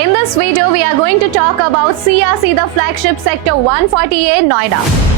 In this video, we are going to talk about CRC, the flagship Sector 148, Noida.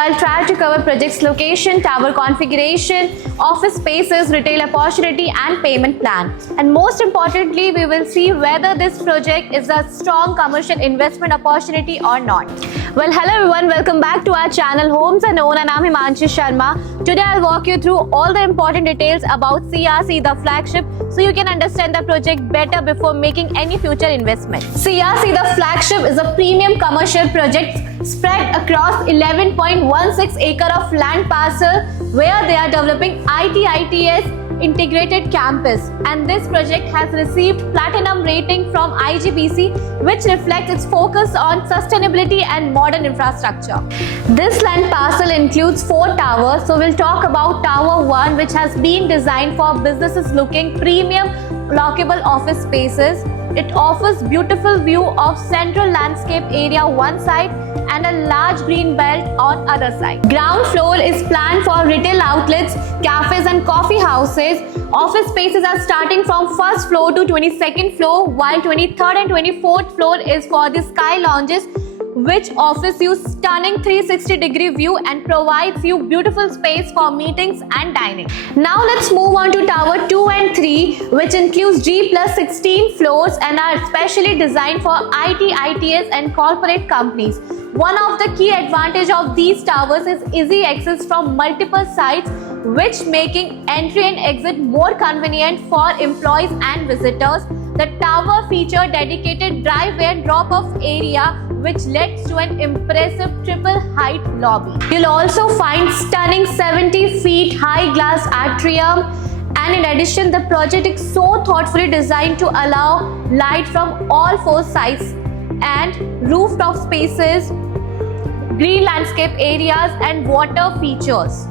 I'll try to cover project's location, tower configuration, office spaces, retail opportunity and payment plan. And most importantly, we will see whether this project is a strong commercial investment opportunity or not. Well, hello everyone, welcome back to our channel Homes Unknown and I'm Himanshi Sharma. Today I'll walk you through all the important details about CRC, the flagship, so you can understand the project better before making any future investment. CRC, the flagship, is a premium commercial project spread across 11.16 acre of land parcel where they are developing ITITS integrated campus, and this project has received platinum rating from IGBC, which reflects its focus on sustainability and modern infrastructure. This land parcel includes 4 towers, so we'll talk about Tower 1, which has been designed for businesses looking premium lockable office spaces. It offers beautiful view of central landscape area one side and a large green belt on other side. Ground floor is planned for retail outlets, cafes and coffee houses. Office spaces are starting from first floor to 22nd floor, while 23rd and 24th floor is for the sky lounges, which offers you stunning 360-degree view and provides you beautiful space for meetings and dining. Now let's move on to Tower 2 and 3, which includes G+16 floors and are specially designed for IT, ITS and corporate companies. One of the key advantages of these towers is easy access from multiple sites, which making entry and exit more convenient for employees and visitors. The tower features dedicated driveway and drop-off area, which leads to an impressive triple height lobby. You'll also find stunning 70 feet high glass atrium, and in addition, the project is so thoughtfully designed to allow light from all 4 sides and rooftop spaces, green landscape areas and water features.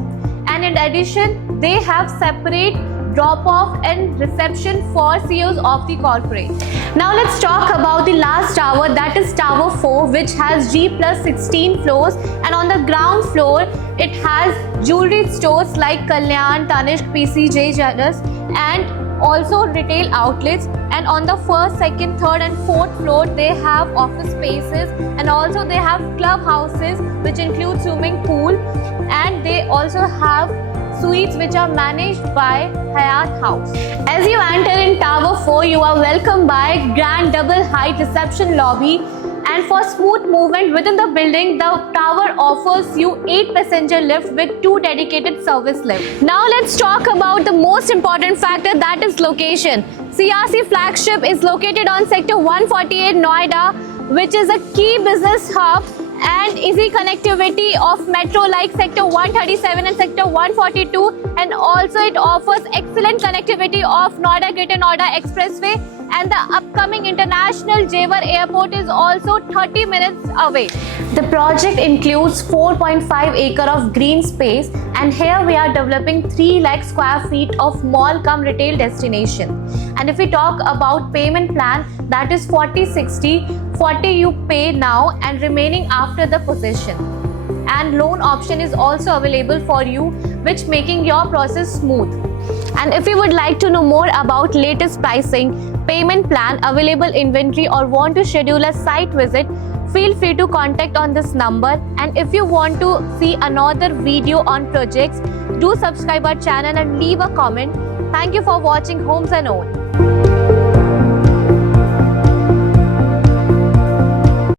And in addition, they have separate drop-off and reception for CEOs of the corporate. Now let's talk about the last tower, that is Tower 4, which has G+16 floors, and on the ground floor it has jewelry stores like Kalyan, Tanishq, PCJ, Janus and also retail outlets. And on the first, second, third and fourth floor they have office spaces, and also they have clubhouses which include swimming pool, and they also have suites which are managed by Hyatt House. As you enter in Tower 4, you are welcomed by grand double height reception lobby, and for smooth movement within the building, the tower offers you 8 passenger lift with 2 dedicated service lifts. Now let's talk about the most important factor, that is location. CRC flagship is located on Sector 148 Noida, which is a key business hub and easy connectivity of metro like Sector 137 and Sector 142, and also it offers excellent connectivity of Noida Greater Noida Expressway, and the upcoming International Jewar Airport is also 30 minutes away. The project includes 4.5 acre of green space, and here we are developing 3 lakh square feet of mall cum retail destination. And if we talk about payment plan, that is 40-60, 40 you pay now and remaining after the possession. And loan option is also available for you, which making your process smooth. And if you would like to know more about latest pricing, payment plan, available inventory or want to schedule a site visit, feel free to contact on this number. And if you want to see another video on projects, do subscribe our channel and leave a comment. Thank you for watching Homes Unknown.